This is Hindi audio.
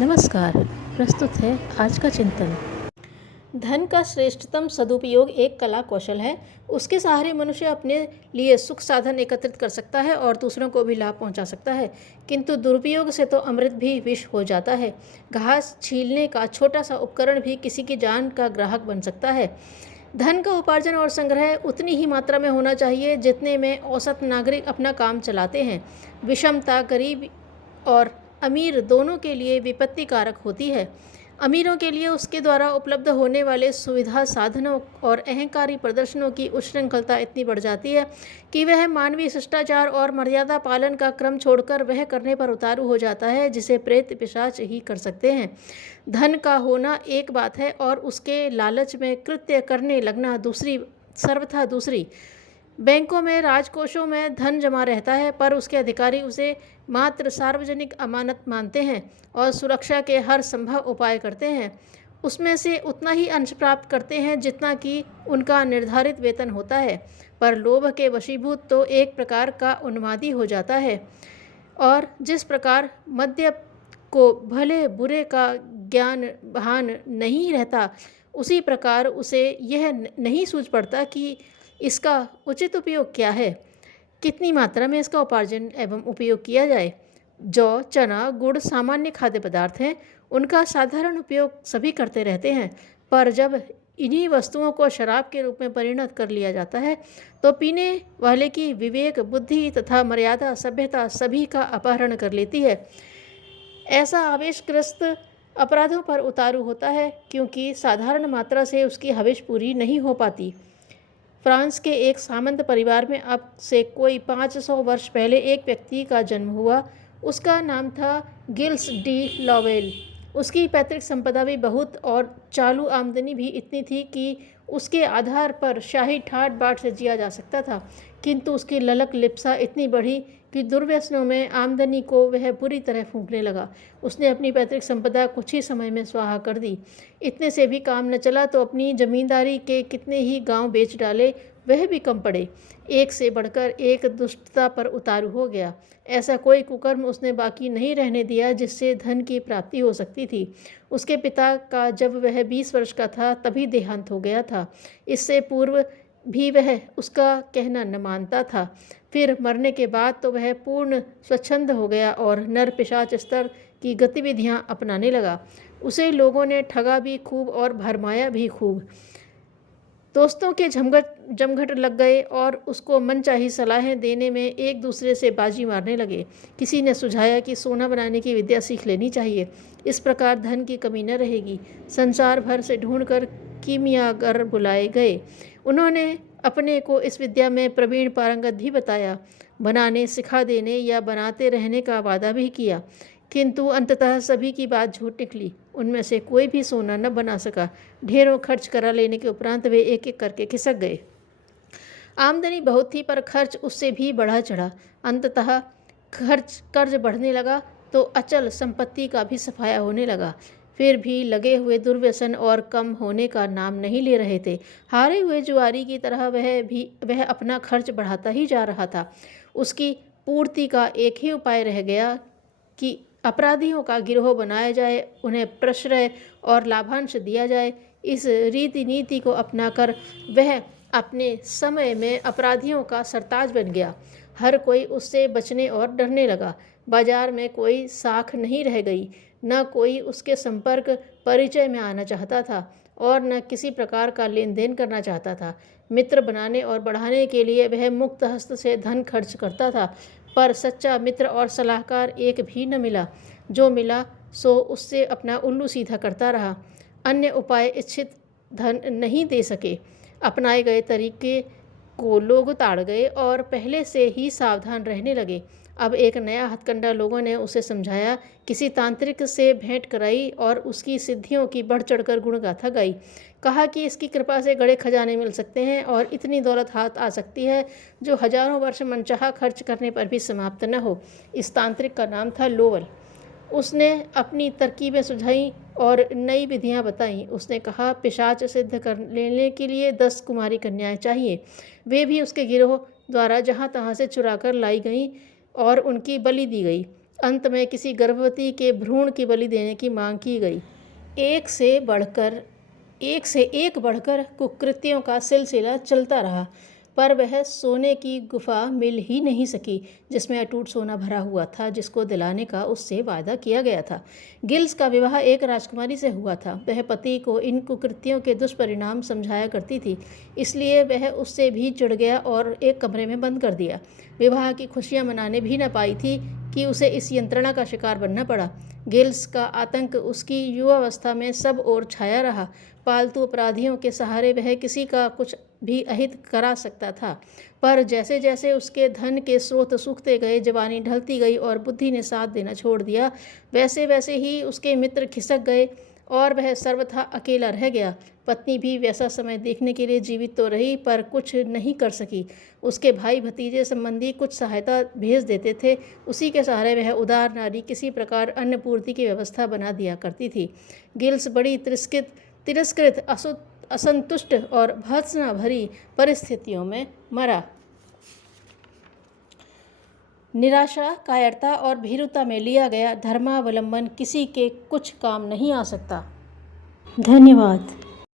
नमस्कार। प्रस्तुत है आज का चिंतन। धन का श्रेष्ठतम सदुपयोग एक कला कौशल है। उसके सहारे मनुष्य अपने लिए सुख साधन एकत्रित कर सकता है और दूसरों को भी लाभ पहुंचा सकता है, किंतु दुरुपयोग से तो अमृत भी विष हो जाता है। घास छीलने का छोटा सा उपकरण भी किसी की जान का ग्राहक बन सकता है। धन का उपार्जन और संग्रह उतनी ही मात्रा में होना चाहिए जितने में औसत नागरिक अपना काम चलाते हैं। विषमता गरीब और अमीर दोनों के लिए विपत्ति कारक होती है। अमीरों के लिए उसके द्वारा उपलब्ध होने वाले सुविधा साधनों और अहंकारी प्रदर्शनों की उच्छृंखलता इतनी बढ़ जाती है कि वह मानवीय शिष्टाचार और मर्यादा पालन का क्रम छोड़कर वह करने पर उतारू हो जाता है जिसे प्रेत पिशाच ही कर सकते हैं। धन का होना एक बात है और उसके लालच में कृत्य करने लगना दूसरी, सर्वथा दूसरी। बैंकों में राजकोषों में धन जमा रहता है, पर उसके अधिकारी उसे मात्र सार्वजनिक अमानत मानते हैं और सुरक्षा के हर संभव उपाय करते हैं। उसमें से उतना ही अंश प्राप्त करते हैं जितना कि उनका निर्धारित वेतन होता है, पर लोभ के वशीभूत तो एक प्रकार का उन्मादी हो जाता है। और जिस प्रकार मद्य को भले बुरे का ज्ञान भान नहीं रहता, उसी प्रकार उसे यह नहीं सूझ पड़ता कि इसका उचित उपयोग क्या है, कितनी मात्रा में इसका उपार्जन एवं उपयोग किया जाए। जौ, चना, गुड़ सामान्य खाद्य पदार्थ हैं, उनका साधारण उपयोग सभी करते रहते हैं, पर जब इन्हीं वस्तुओं को शराब के रूप में परिणत कर लिया जाता है तो पीने वाले की विवेक, बुद्धि तथा मर्यादा, सभ्यता सभी का अपहरण कर लेती है। ऐसा आवेशग्रस्त अपराधों पर उतारू होता है क्योंकि साधारण मात्रा से उसकी हविश पूरी नहीं हो पाती। फ्रांस के एक सामंत परिवार में अब से कोई 500 वर्ष पहले एक व्यक्ति का जन्म हुआ। उसका नाम था गिल्स डी लॉवेल। उसकी पैतृक संपदा भी बहुत और चालू आमदनी भी इतनी थी कि उसके आधार पर शाही ठाट बाट से जिया जा सकता था, किंतु उसकी ललक लिप्सा इतनी बढ़ी कि दुर्व्यसनों में आमदनी को वह बुरी तरह फूंकने लगा। उसने अपनी पैतृक संपदा कुछ ही समय में स्वाहा कर दी। इतने से भी काम न चला तो अपनी जमींदारी के कितने ही गांव बेच डाले, वह भी कम पड़े। एक से बढ़कर एक दुष्टता पर उतारू हो गया। ऐसा कोई कुकर्म उसने बाकी नहीं रहने दिया जिससे धन की प्राप्ति हो सकती थी। उसके पिता का जब वह 20 वर्ष का था तभी देहांत हो गया था। इससे पूर्व भी वह उसका कहना न मानता था। फिर मरने के बाद तो वह पूर्ण स्वच्छंद हो गया और नर पिशाच स्तर की गतिविधियां अपनाने लगा। उसे लोगों ने ठगा भी खूब और भरमाया भी खूब। दोस्तों के जमघट लग गए और उसको मनचाही सलाहें देने में एक दूसरे से बाजी मारने लगे। किसी ने सुझाया कि सोना बनाने की विद्या सीख लेनी चाहिए, इस प्रकार धन की कमी न रहेगी। संसार भर से ढूंढकर कीमियागर बुलाए गए। उन्होंने अपने को इस विद्या में प्रवीण पारंगत भी बताया, बनाने सिखा देने या बनाते रहने का वादा भी किया, किंतु अंततः सभी की बात झूठ निकली। उनमें से कोई भी सोना न बना सका। ढेरों खर्च करा लेने के उपरांत वे एक एक करके खिसक गए। आमदनी बहुत थी पर खर्च उससे भी बढ़ा चढ़ा। अंततः कर्ज बढ़ने लगा तो अचल संपत्ति का भी सफाया होने लगा। फिर भी लगे हुए दुर्व्यसन और कम होने का नाम नहीं ले रहे थे। हारे हुए जुआरी की तरह वह अपना खर्च बढ़ाता ही जा रहा था। उसकी पूर्ति का एक ही उपाय रह गया कि अपराधियों का गिरोह बनाया जाए, उन्हें प्रश्रय और लाभांश दिया जाए। इस रीति नीति को अपनाकर वह अपने समय में अपराधियों का सरताज बन गया। हर कोई उससे बचने और डरने लगा। बाजार में कोई साख नहीं रह गई, न कोई उसके संपर्क परिचय में आना चाहता था और न किसी प्रकार का लेन देन करना चाहता था। मित्र बनाने और बढ़ाने के लिए वह मुक्त हस्त से धन खर्च करता था, पर सच्चा मित्र और सलाहकार एक भी न मिला। जो मिला सो उससे अपना उल्लू सीधा करता रहा। अन्य उपाय इच्छित धन नहीं दे सके। अपनाए गए तरीके को लोग ताड़ गए और पहले से ही सावधान रहने लगे। अब एक नया हथकंडा लोगों ने उसे समझाया। किसी तांत्रिक से भेंट कराई और उसकी सिद्धियों की बढ़ चढ़कर गुणगाथा गाई। कहा कि इसकी कृपा से गड़े खजाने मिल सकते हैं और इतनी दौलत हाथ आ सकती है जो हजारों वर्ष मनचाहा खर्च करने पर भी समाप्त न हो। इस तांत्रिक का नाम था लोवल। उसने अपनी तरकीबें सुझाई और नई विधियां बताईं। उसने कहा पिशाच सिद्ध कर लेने के लिए 10 कुमारी कन्याएं चाहिए। वे भी उसके गिरोह द्वारा जहां तहां से चुरा कर लाई गईं और उनकी बलि दी गई। अंत में किसी गर्भवती के भ्रूण की बलि देने की मांग की गई। एक से एक बढ़कर कुकृत्यों का सिलसिला चलता रहा, पर वह सोने की गुफा मिल ही नहीं सकी जिसमें अटूट सोना भरा हुआ था, जिसको दिलाने का उससे वादा किया गया था। गिल्स का विवाह एक राजकुमारी से हुआ था। वह पति को इन कुकृत्यों के दुष्परिणाम समझाया करती थी, इसलिए वह उससे भी चिढ़ गया और एक कमरे में बंद कर दिया। विवाह की खुशियां मनाने भी न पाई थी कि उसे इस यंत्रणा का शिकार बनना पड़ा। गिल्स का आतंक उसकी युवावस्था में सब ओर छाया रहा। पालतू अपराधियों के सहारे वह किसी का कुछ भी अहित करा सकता था, पर जैसे जैसे उसके धन के स्रोत सूखते गए, जवानी ढलती गई और बुद्धि ने साथ देना छोड़ दिया, वैसे वैसे ही उसके मित्र खिसक गए और वह सर्वथा अकेला रह गया। पत्नी भी वैसा समय देखने के लिए जीवित तो रही, पर कुछ नहीं कर सकी। उसके भाई भतीजे संबंधी कुछ सहायता भेज देते थे, उसी के सहारे वह उदार नारी किसी प्रकार अन्न पूर्ति की व्यवस्था बना दिया करती थी। गिल्स बड़ी तिरस्कृत, असंतुष्ट और भर्त्सना भरी परिस्थितियों में मरा। निराशा, कायरता और भीरुता में लिया गया धर्मावलंबन किसी के कुछ काम नहीं आ सकता। धन्यवाद।